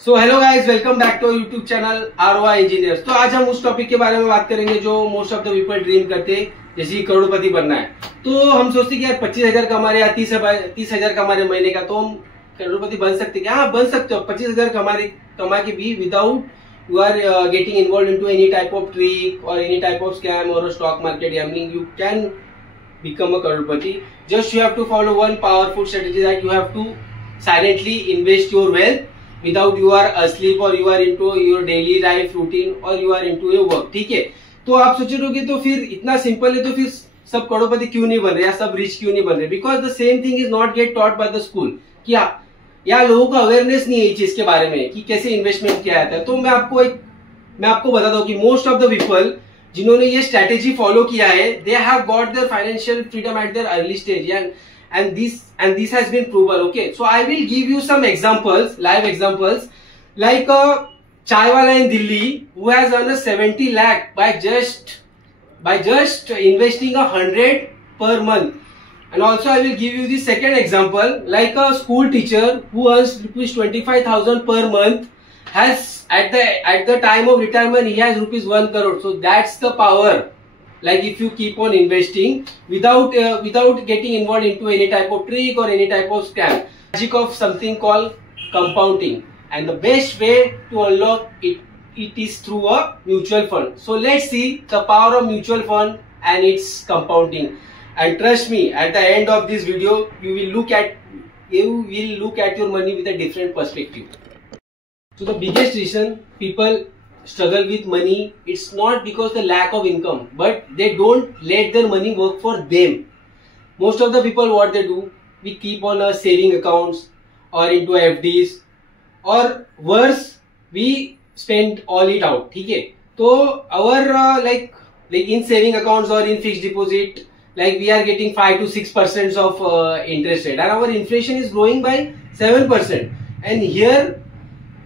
So hello guys, welcome back to YouTube channel ROI engineers. तो आज हम उस टॉपिक के बारे में बात करेंगे जो most of the people dream करते हैं, जैसे करोड़पति बनना है। तो हम सोचते हैं कि यार 25,000 कमा या 30,000 कमा रहे महीने का, तो हम करोड़पति बन सकते क्या? हाँ, बन सकते हो। 25,000 कमा के भी without you are getting involve into any type of trick और एनी टाइप ऑफ स्कैम और stock market gambling, you can become a crorepati. Just you have to follow one powerful strategy that you have to silently invest your wealth without you are asleep or you are into your daily life routine or you are into your work. ठीक है, तो आप सोच रहे हो तो फिर इतना सिंपल है, तो फिर सब करोड़पति क्यों नहीं बन रहे या सब रिच क्यों नहीं बन रहे? Because the same thing is not gate taught by the school. क्या या लोगों का अवेयरनेस नहीं है इस चीज के बारे में कि कैसे इन्वेस्टमेंट किया जाता है। तो मैं आपको बताता हूँ कि मोस्ट ऑफ द पीपल जिन्होंने ये स्ट्रेटेजी फॉलो किया है, they have got their financial freedom at their early stage and this has been proven. Okay, so I will give you some examples, live examples, like a chai wala in Delhi who has earn 70 lakh by just investing 100 per month. And also I will give you the second example, like a school teacher who earns rupees 25,000 per month has at the time of retirement he has rupees 1 crore. So that's the power. Like if you keep on investing without getting involved into any type of trick or any type of scam, magic of something called compounding, and the best way to unlock it is through a mutual fund. So let's see the power of mutual fund and its compounding. And trust me, at the end of this video you will look at your money with a different perspective. So the biggest reason people struggle with money, it's not because the lack of income, but they don't let their money work for them. Most of the people, what they do, we keep on saving accounts or into FDs, or worse, we spend all it out. ठीक है, तो our like in saving accounts or in fixed deposit, like we are getting 5 to 6% of interest rate, and our inflation is growing by 7%. And here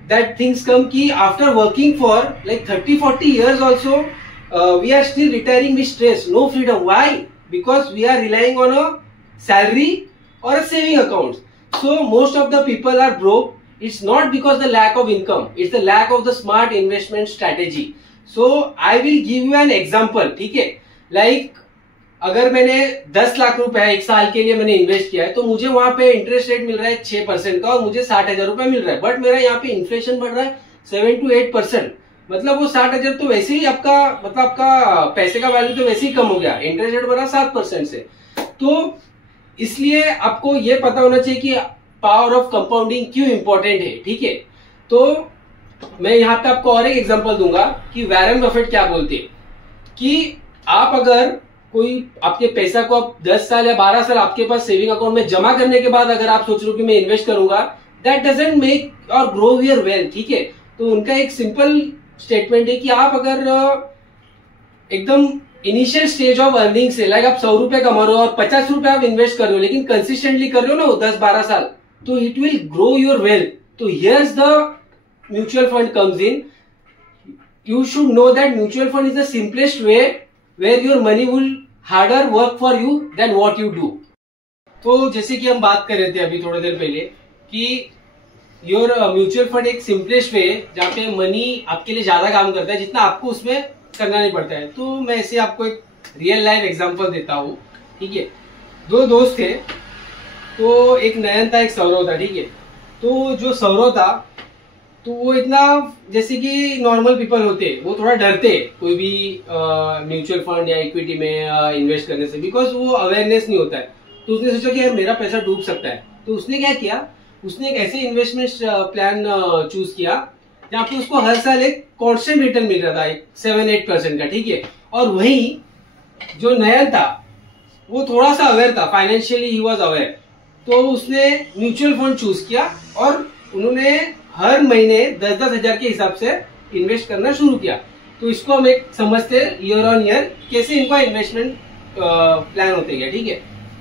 that things come ki after working for like 30-40 years also, we are still retiring with stress, no freedom. Why? Because we are relying on a salary or a saving account. So most of the people are broke. It's not because the lack of income, it's the lack of the smart investment strategy. So I will give you an example. ठीक है, like अगर मैंने 10 लाख रुपए एक साल के लिए मैंने इन्वेस्ट किया है, तो मुझे वहां पे इंटरेस्ट रेट मिल रहा है 6% का और मुझे 60,000 रुपए मिल रहा है, बट मेरा यहाँ पे इन्फ्लेशन बढ़ रहा है 7 to 8%। मतलब वो 60,000 तो वैसे ही आपका पैसे का वैल्यू तो वैसे ही कम हो गया, इंटरेस्ट रेट बढ़ा 7% से। तो इसलिए आपको ये पता होना चाहिए कि पावर ऑफ कंपाउंडिंग क्यों इंपॉर्टेंट है। ठीक है, तो मैं यहाँ पे आपको और एक एग्जांपल दूंगा कि वॉरेन बफेट क्या बोलते हैं कि आप अगर कोई आपके पैसा को आप 10 साल या 12 साल आपके पास सेविंग अकाउंट में जमा करने के बाद अगर आप सोच रहे हो कि मैं इन्वेस्ट करूंगा, दैट डजंट मेक और ग्रो योर वेल्थ। ठीक है, तो उनका एक सिंपल स्टेटमेंट है कि आप अगर एकदम इनिशियल स्टेज ऑफ अर्निंग से, लाइक आप 100 रुपए कमा रहे हो और 50 रुपए आप इन्वेस्ट कर रहे हो, लेकिन कंसिस्टेंटली कर रहे हो ना 10-12 साल, तो it will grow your wealth. तो here's the mutual fund comes in. You should know that mutual fund is the simplest way where your money will harder work for you than what you do. तो जैसे कि हम बात कर रहे थे अभी थोड़ी देर पहले कि योर म्यूचुअल फंड एक सिंपलेस्ट वे जहाँ पे मनी आपके लिए ज्यादा काम करता है जितना आपको उसमें करना नहीं पड़ता है। तो मैं ऐसे आपको एक रियल लाइफ एग्जांपल देता हूँ। ठीक है, दो दोस्त थे, तो एक नयन था, एक सौरव था। ठीक है, तो जो सौरव था तो वो इतना, जैसे कि नॉर्मल पीपल होते, वो थोड़ा डरते कोई भी म्यूचुअल फंड या इक्विटी में इन्वेस्ट करने से, बिकॉज वो अवेयरनेस नहीं होता है। तो उसने सोचा कि यार मेरा पैसा डूब सकता है। तो उसने क्या किया, उसने एक ऐसे इन्वेस्टमेंट प्लान चूज किया जहाँ पे उसको हर साल एक कांस्टेंट रिटर्न मिल रहा था, 7-8% का। ठीक है, और वही जो नयन था वो थोड़ा सा अवेयर था, फाइनेंशियली ही वॉज अवेयर, तो उसने म्यूचुअल फंड चूज किया और उन्होंने हर महीने 10-10 हजार के हिसाब से इन्वेस्ट करना शुरू किया। तो इसको हम एक समझते ईयर ऑन ईयर कैसे इनका इन्वेस्टमेंट प्लान होते गया। ठीक है,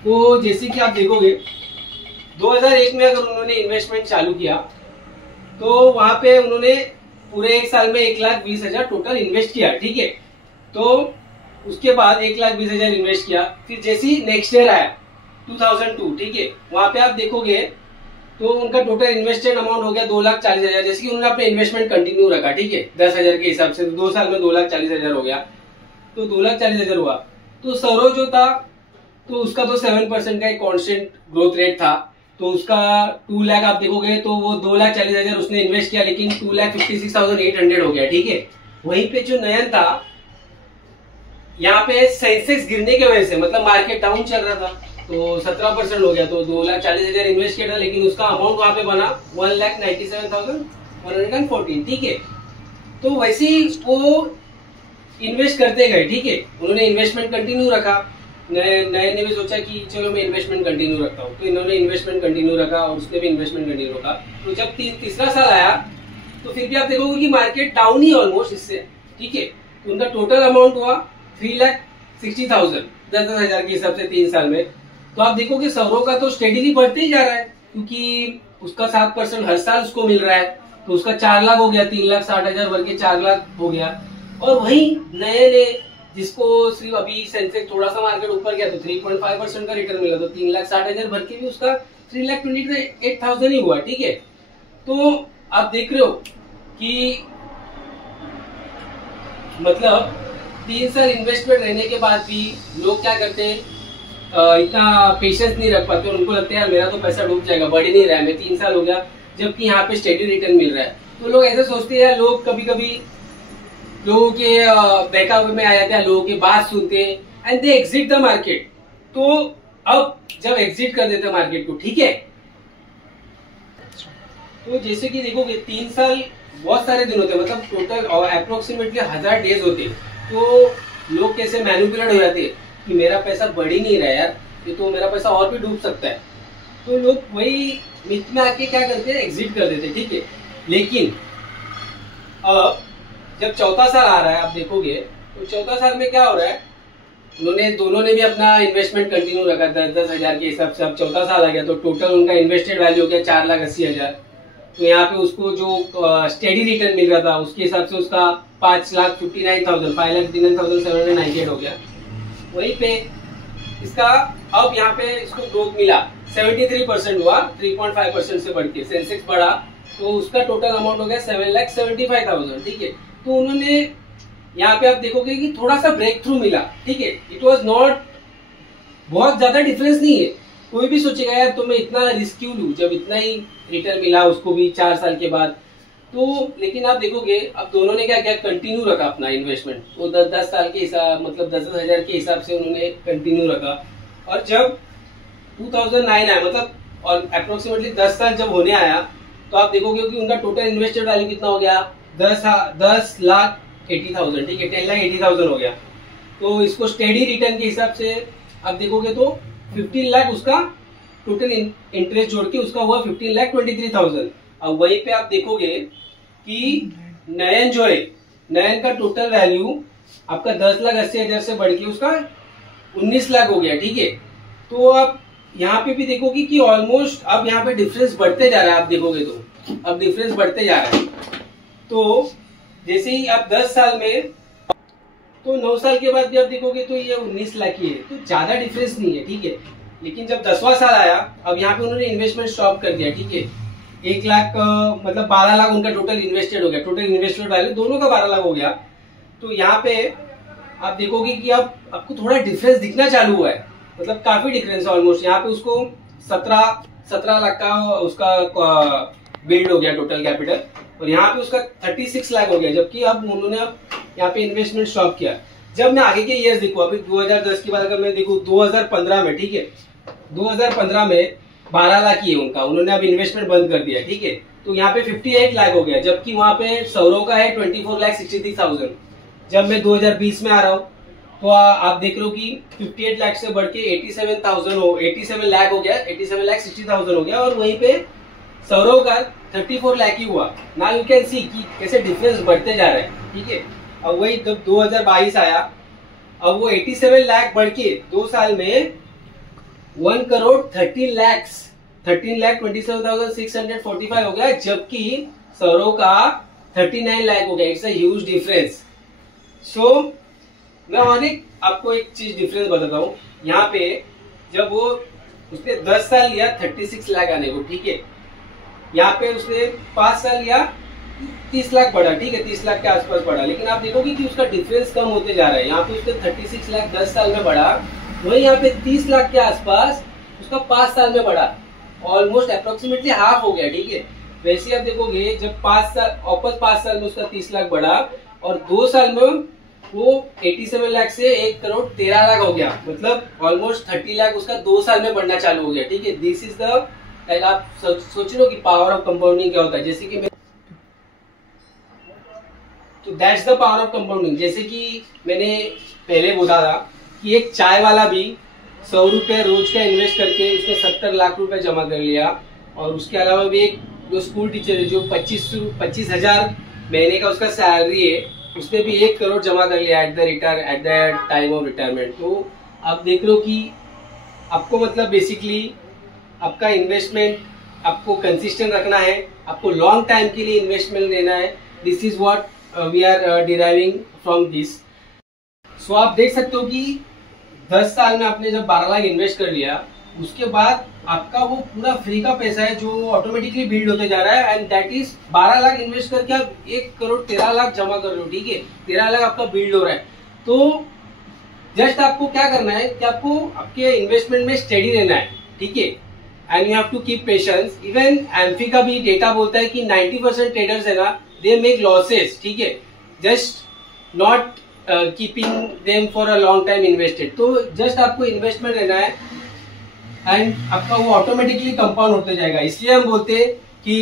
तो जैसे कि आप देखोगे 2001 में अगर उन्होंने इन्वेस्टमेंट चालू किया तो वहां पे उन्होंने पूरे एक साल में 1,20,000 टोटल इन्वेस्ट किया। ठीक है, तो उसके बाद 1,20,000 इन्वेस्ट किया। फिर जैसे ही नेक्स्ट ईयर आया 2002, ठीक है, वहां पे आप देखोगे तो उनका टोटल इन्वेस्टेड अमाउंट हो गया 2,40,000। जैसे कि उन्होंने अपने इन्वेस्टमेंट कंटिन्यू रखा, ठीक है, 10,000 के हिसाब से, तो 2 साल में 2,40,000 हो गया, तो 2,40,000 हुआ। तो सौरव जो था तो उसका तो 7% का एक कांस्टेंट ग्रोथ रेट था, तो उसका 2 लाख आप देखोगे तो वो 2,40,000 उसने इन्वेस्ट किया, लेकिन 2,56,800 हो गया, ठीक है। वहीं पे जो नयन था, यहाँ पे सेंसेक्स गिरने की वजह से, मतलब मार्केट डाउन चल रहा था, तो 17% हो गया, तो 2,40,000 इन्वेस्ट किया था, लेकिन उसका अमाउंट वहां पे बना 1,97,114, ठीक है। तो वैसे ही वो इन्वेस्ट करते गए, ठीक है, उन्होंने इन्वेस्टमेंट कंटिन्यू रखा। नयन ने भी सोचा कि चलो मैं इन्वेस्टमेंट कंटिन्यू रखता हूँ, तो इन्होंने इन्वेस्टमेंट कंटिन्यू रखा और उसने भी इन्वेस्टमेंट कंटिन्यू रखा। तो जब तीसरा साल आया तो फिर भी आप देखोगे कि मार्केट डाउन ही ऑलमोस्ट इससे, ठीक है। तो उनका टोटल अमाउंट हुआ 3,60,000, 10,000 के हिसाब से 3 साल में। तो आप देखोगे सौरव का तो स्टेडीली बढ़ते ही जा रहा है, क्योंकि उसका 7% हर साल उसको मिल रहा है, तो उसका 4 लाख हो गया, 3,60,000 भर के 4 लाख हो गया। और वही नए ने, जिसको सिर्फ अभी सेंसेक्स थोड़ा सा मार्केट ऊपर गया तो 3.5% का रिटर्न मिला, तो 3,60,000 भर के भी उसका 3,28,000 ही हुआ, ठीक है। तो आप देख रहे हो कि मतलब 3 साल इन्वेस्टमेंट रहने के बाद भी लोग क्या करते हैं, इतना पेशेंस नहीं रख पाते और उनको लगता है यार मेरा तो पैसा डूब जाएगा, बढ़ ही नहीं रहा है, मैं 3 साल हो गया, जबकि यहाँ पे स्टेडी रिटर्न मिल रहा है। तो लोग ऐसे सोचते हैं, लोग कभी कभी लोगों के बैकअप में आ जाते हैं, लोगों की बात सुनते हैं and they exit the market. तो अब जब एग्जिट कर देते हैं मार्केट को, ठीक है, तो जैसे कि देखोगे 3 साल बहुत सारे दिन होते हैं, मतलब टोटल अप्रोक्सीमेटली 1000 डेज होते हैं। तो लोग कैसे मैनिपुलेट हो जाते हैं कि मेरा पैसा बढ़ ही नहीं रहा है यार, ये तो मेरा पैसा और भी डूब सकता है। तो लोग वही मिथ में आके क्या करते हैं, एग्जिट कर देते हैं, ठीक है। लेकिन अब जब चौथा साल आ रहा है, आप देखोगे तो चौथा साल में क्या हो रहा है, दोनों ने भी अपना इन्वेस्टमेंट कंटिन्यू रखा 10,000 के हिसाब से। अब चौथा साल आ गया तो टोटल उनका इन्वेस्टेड वैल्यू हो गया 4,80,000। तो यहाँ पे उसको जो स्टेडी रिटर्न मिल रहा था उसके हिसाब से उसका 5,59,000 5,59,798 हो गया। वहीं पे इसका अब यहाँ पे इसको ग्रोथ मिला 73% हुआ, 3.5% से बढ़ के सेंसेक्स बढ़ा, तो उसका टोटल अमाउंट हो गया 7,75,000, ठीक है। तो उन्होंने यहाँ पे आप देखोगे कि थोड़ा सा ब्रेक थ्रू मिला, ठीक है। इट वॉज नॉट, बहुत ज्यादा डिफरेंस नहीं है। कोई भी सोचेगा यार तो मैं इतना रिस्क क्यों लूं जब इतना ही रिटर्न मिला उसको भी 4 साल के बाद। तो लेकिन आप देखोगे अब दोनों ने क्या किया, कंटिन्यू रखा अपना इन्वेस्टमेंट, वो 10 साल के हिसाब, मतलब 10,000 के हिसाब से उन्होंने कंटिन्यू रखा। और जब 2009 आया, मतलब और अप्रोक्सीमेटली 10 साल जब होने आया, तो आप देखोगे कि उनका टोटल इन्वेस्टेड वैल्यू कितना हो गया, 10,80,000, ठीक है, 10,80,000 हो गया। तो इसको स्टेडी रिटर्न के हिसाब से आप देखोगे तो 15 लाख उसका टोटल इंटरेस्ट जोड़ के उसका हुआ 15,23,000। अब वहीं पे आप देखोगे कि नयन जो है, नयन का टोटल वैल्यू आपका 10,80,000 से बढ़ के उसका 19 लाख हो गया, ठीक है। तो आप यहाँ पे भी देखोगे कि ऑलमोस्ट अब यहाँ पे डिफरेंस बढ़ते जा रहा है, आप देखोगे तो अब डिफरेंस बढ़ते जा रहा है। तो जैसे ही आप 10 साल में, तो 9 साल के बाद भी आप देखोगे तो ये 19 लाख ही है, तो ज्यादा डिफरेंस नहीं है, ठीक है। लेकिन जब 10वां साल आया, अब यहाँ पे उन्होंने इन्वेस्टमेंट स्टॉप कर दिया, ठीक है। 1 लाख मतलब 12 लाख उनका टोटल इन्वेस्टेड हो गया, टोटल इन्वेस्टमेंट वैल्यू दोनों का 12 लाख हो गया। तो यहाँ पे आप देखोगे कि अब आपको थोड़ा डिफरेंस दिखना चालू हुआ है, मतलब काफी डिफरेंस है ऑलमोस्ट। यहाँ पे उसको 17 लाख का उसका बिल्ड हो गया टोटल कैपिटल, और यहाँ पे उसका 36 लाख हो गया, जबकि अब उन्होंने अब यहाँ पे इन्वेस्टमेंट स्टॉप किया। जब मैं आगे के ईयर्स देखूं, अभी 2010 की बात अगर मैं देखूं, 2015 में, ठीक है, 2015 में 12 लाख ही है उनका, उन्होंने अब इन्वेस्टमेंट बंद कर दिया, ठीक है। तो यहाँ पे 58 लाख हो गया, जबकि वहां पे सौरव का है 24,63,000। जब मैं 2020 में आ रहा हूँ तो आप देख रहे हो कि 58 लाख से बढ़ के 87 लाख हो गया, 87,60,000 हो गया, और वहीं पे सौरव का 34 लाख ही हुआ। नाउ यू कैन सी कि कैसे डिफरेंस बढ़ते जा रहे हैं, ठीक है। अब वही जब 2022 आया, अब वो 87 लाख बढ़ के 2 साल में 1,13,27,645 हो गया, जबकि सौरव का 39 लाख हो गया। It's a huge difference. So मैं और आपको एक चीज डिफरेंस बताता हूँ। यहाँ पे जब वो उसने 10 साल लिया 36 लाख आने को, ठीक है, यहाँ पे उसने 5 साल या 30 लाख बढ़ा, ठीक है, 30 लाख के आसपास बढ़ा, लेकिन आप देखोगे कि उसका डिफरेंस कम होते जा रहा है। यहाँ पे उसका 36 लाख 10 साल में बढ़ा, वही यहाँ पे 30 लाख के आसपास उसका 5 साल में बढ़ा, ऑलमोस्ट अप्रोक्सीमेटली हाफ हो गया, ठीक है। वैसे आप देखोगे जब 5 साल वापस 5 साल में उसका 30 लाख बढ़ा और 2 साल में वो 87 लाख से 1 करोड़ 13 लाख हो गया, मतलब ऑलमोस्ट 30 लाख उसका 2 साल में बढ़ना चालू हो गया, ठीक है। दिस इज द लाइक आप सोच लो कि पावर ऑफ कंपाउंडिंग क्या होता है। जैसे कि तो that's the power of compounding. जैसे कि मैंने पहले बोला था कि एक चाय वाला भी 100 रुपए रोज का इन्वेस्ट करके उसने 70 लाख रुपए जमा कर लिया, और उसके अलावा भी एक जो स्कूल टीचर है जो 25,000 महीने का उसका सैलरी है, उसने भी 1 करोड़ जमा कर लिया at the time of retirement. तो आप देख लो कि आपको मतलब बेसिकली आपका इन्वेस्टमेंट आपको कंसिस्टेंट रखना है, आपको लॉन्ग टाइम के लिए इन्वेस्टमेंट लेना है। This is what we are deriving from this. So आप देख सकते हो कि 10 साल में आपने जब 12 लाख इन्वेस्ट कर लिया, उसके बाद आपका वो पूरा फ्री का पैसा है जो ऑटोमेटिकली बिल्ड होते जा रहा है, and that is 12 lakh invest करके आप 1 करोड़ 13 लाख जमा कर रहे हो, ठीक है। 13 लाख आपका बिल्ड हो रहा है। तो जस्ट आपको क्या करना है कि आपको आपके इन्वेस्टमेंट में स्टेडी रहना है, ठीक है, and you have to keep patience. Even AMFI का भी डेटा बोलता है कि 90% ट्रेडर्स है ना, दे मेक लॉसेस, ठीक है, just not keeping them for a long time invested. तो जस्ट आपको इन्वेस्टमेंट रहना है एंड आपका वो ऑटोमेटिकली कंपाउंड होते जाएगा। इसलिए हम बोलते हैं कि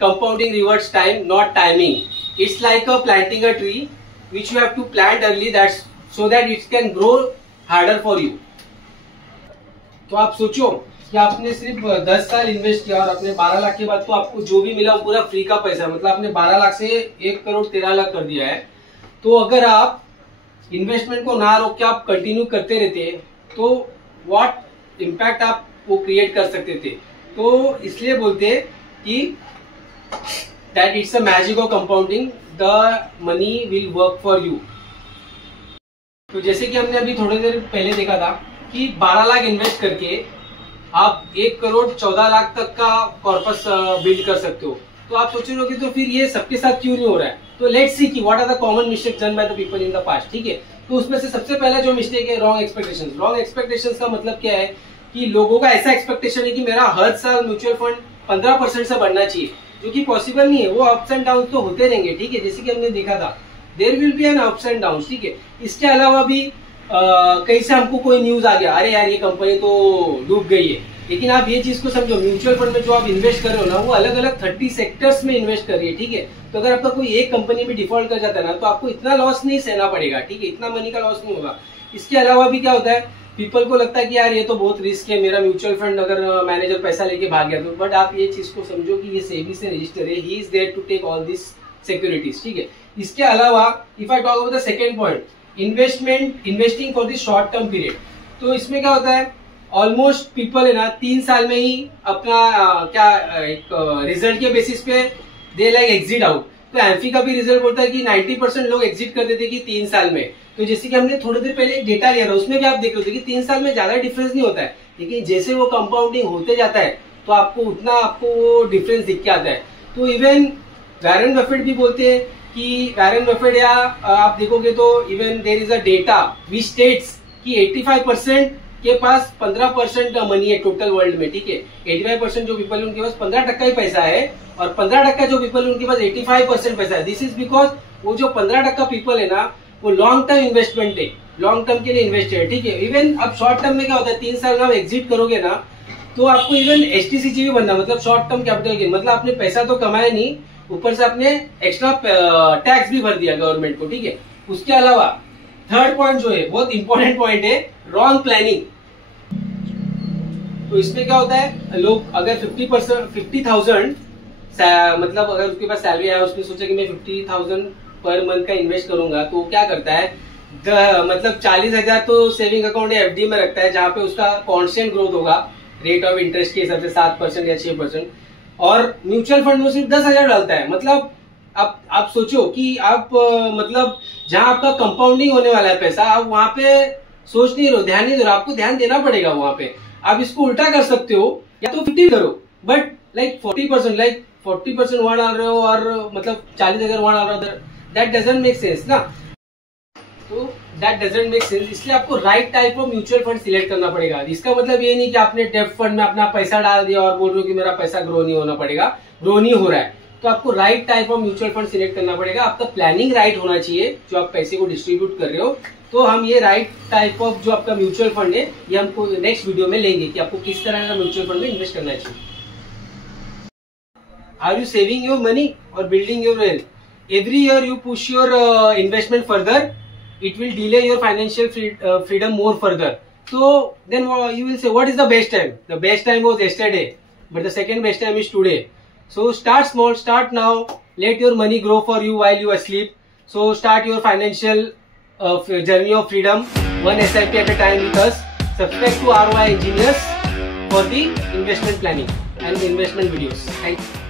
compounding reverse time not timing. It's like a planting a tree which you have to plant early that's so that it can grow harder for you. तो आप सोचो कि आपने सिर्फ 10 साल इन्वेस्ट किया और अपने 12 लाख के बाद तो आपको जो भी मिला पूरा फ्री का पैसा, मतलब आपने 12 लाख से 1 करोड़ 13 लाख कर दिया है। तो अगर आप इन्वेस्टमेंट को ना रोक के आप कंटिन्यू करते रहते तो व्हाट इम्पैक्ट आप वो क्रिएट कर सकते थे। तो इसलिए बोलते हैं कि that it's a magic of compounding, the money will work for you. तो जैसे कि हमने अभी थोड़ी देर पहले देखा था कि 12 लाख इन्वेस्ट करके आप 1 करोड़ 14 लाख तक का कॉर्पस बिल्ड कर सकते हो। तो आप सोच रहे हो कि तो फिर ये सबके साथ क्यों नहीं हो रहा है। तो लेट्स सी कि what are the common mistakes done by the people in the past, ठीक है। तो उसमें से सबसे पहला जो मिस्टेक है रॉन्ग एक्सपेक्टेशंस। रॉन्ग एक्सपेक्टेशंस का मतलब क्या है कि लोगों का ऐसा एक्सपेक्टेशन है कि मेरा हर साल म्यूचुअल फंड 15% से बढ़ना चाहिए, जो कि पॉसिबल नहीं है। वो अप्स एंड डाउन तो होते रहेंगे, ठीक है, जैसे कि हमने देखा था, there will be an ups and down, ठीक है। इसके अलावा भी कहीं से हमको कोई न्यूज आ गया, अरे यार ये कंपनी तो डूब गई है, लेकिन आप ये चीज को समझो, म्यूचुअल फंड में जो आप इन्वेस्ट कर रहे हो ना, वो अलग अलग 30 सेक्टर्स में इन्वेस्ट कर रही है, ठीक है। तो अगर आपका कोई एक कंपनी में डिफॉल्ट कर जाता है ना, तो आपको इतना लॉस नहीं सहना पड़ेगा, ठीक है, इतना मनी का लॉस नहीं होगा। इसके अलावा भी क्या होता है, पीपल को लगता है कि यार ये तो बहुत रिस्क है, मेरा म्यूचुअल फंड अगर मैनेजर पैसा लेके भाग गया तो, बट आप ये चीज को समझो कि ये सेबी से रजिस्टर है, he is there to take all this securities, ठीक है। इसके अलावा if I talk about the second point, investing for the short term period. तो इसमें क्या होता है, ऑलमोस्ट पीपल है ना 3 साल में ही अपना एक रिजल्ट के बेसिस पे दे लाइक एग्जिट आउट। तो एम्फी का भी रिजल्ट बोलता है कि 90% लोग एग्जिट कर देते कि 3 साल में। तो जैसे कि हमने थोड़ी देर पहले एक डेटा लिया था, उसमें भी आप देख रहे थे कि 3 साल में ज्यादा डिफरेंस नहीं होता है, लेकिन जैसे वो कंपाउंडिंग होते जाता है तो आपको उतना आपको वो डिफरेंस दिख के आता है। तो इवन वॉरेन बफेट भी बोलते हैं कि वॉरेन बफेट, या आप देखोगे तो even there is a data which states कि 85% के पास 15% मनी है टोटल वर्ल्ड में, ठीक है। 85% जो पीपल है उनके पास 15% ही पैसा है, और 15% जो पीपल है उनके पास 85% पैसा है। दिस इज बिकॉज वो जो 15% पीपल है ना, वो लॉन्ग टर्म इन्वेस्टमेंट है, लॉन्ग टर्म के लिए इन्वेस्ट है, ठीक है। इवन अब शॉर्ट टर्म में क्या होता है, 3 साल में आप एग्जिट करोगे ना, तो आपको इवन HTCG भी बनना, मतलब शॉर्ट टर्म कैपिटल गेन, मतलब आपने पैसा तो कमाया नहीं, ऊपर से आपने एक्स्ट्रा टैक्स भी भर दिया गवर्नमेंट को, ठीक है। उसके अलावा थर्ड पॉइंट जो है बहुत इंपॉर्टेंट पॉइंट है, रॉन्ग प्लानिंग। तो इसमें क्या होता है, लोग अगर 50,000 मतलब अगर उसके पास सैलरी है, उसने सोचा कि मैं 50,000 पर मंथ का इन्वेस्ट करूंगा, तो वो क्या करता है, मतलब 40,000 तो सेविंग अकाउंट या FD में रखता है, जहां पे उसका कांस्टेंट ग्रोथ होगा रेट ऑफ इंटरेस्ट के हिसाब से 7% या 6%, और म्यूचुअल फंड में सिर्फ 10,000 डालता है। मतलब आप सोचो कि आप मतलब जहां आपका कंपाउंडिंग होने वाला है पैसा, आप वहां पे सोच नहीं रहो, ध्यान नहीं दे रहे, आपको ध्यान देना पड़ेगा वहां पे। आप इसको उल्टा कर सकते हो, या तो 50 करो, बट लाइक 40%, लाइक 40% वहां डाल रहे हो और मतलब 40,000 वहां डाल रहे हो, दैट डजंट मेक सेंस ना। तो दैट डजंट मेक सेंस, इसलिए आपको right type of mutual fund select करना पड़ेगा। इसका मतलब ये नहीं कि आपने डेब्ट फंड में अपना पैसा डाल दिया और बोल रहे हो कि मेरा पैसा ग्रो नहीं होना पड़ेगा, ग्रो नहीं हो रहा है। तो आपको right type of mutual fund select करना पड़ेगा। आपका प्लानिंग राइट होना चाहिए जो आप पैसे को डिस्ट्रीब्यूट कर रहे हो। तो हम ये राइट टाइप ऑफ जो आपका म्यूचुअल फंड है ये हमको नेक्स्ट वीडियो में लेंगे कि आपको किस तरह का म्यूचुअल फंड में इन्वेस्ट करना चाहिए। Are you saving your money और building your wealth? Every year you push your investment further, it will delay your financial freedom more further. So then you will say, what is the best time? The best time was yesterday, but the second best time is today. So start small, start now. Let your money grow for you while you are asleep. So start your financial journey of freedom, one SIP at a time with us. Subscribe to ROI Engineers for the investment planning and investment videos. Thank you.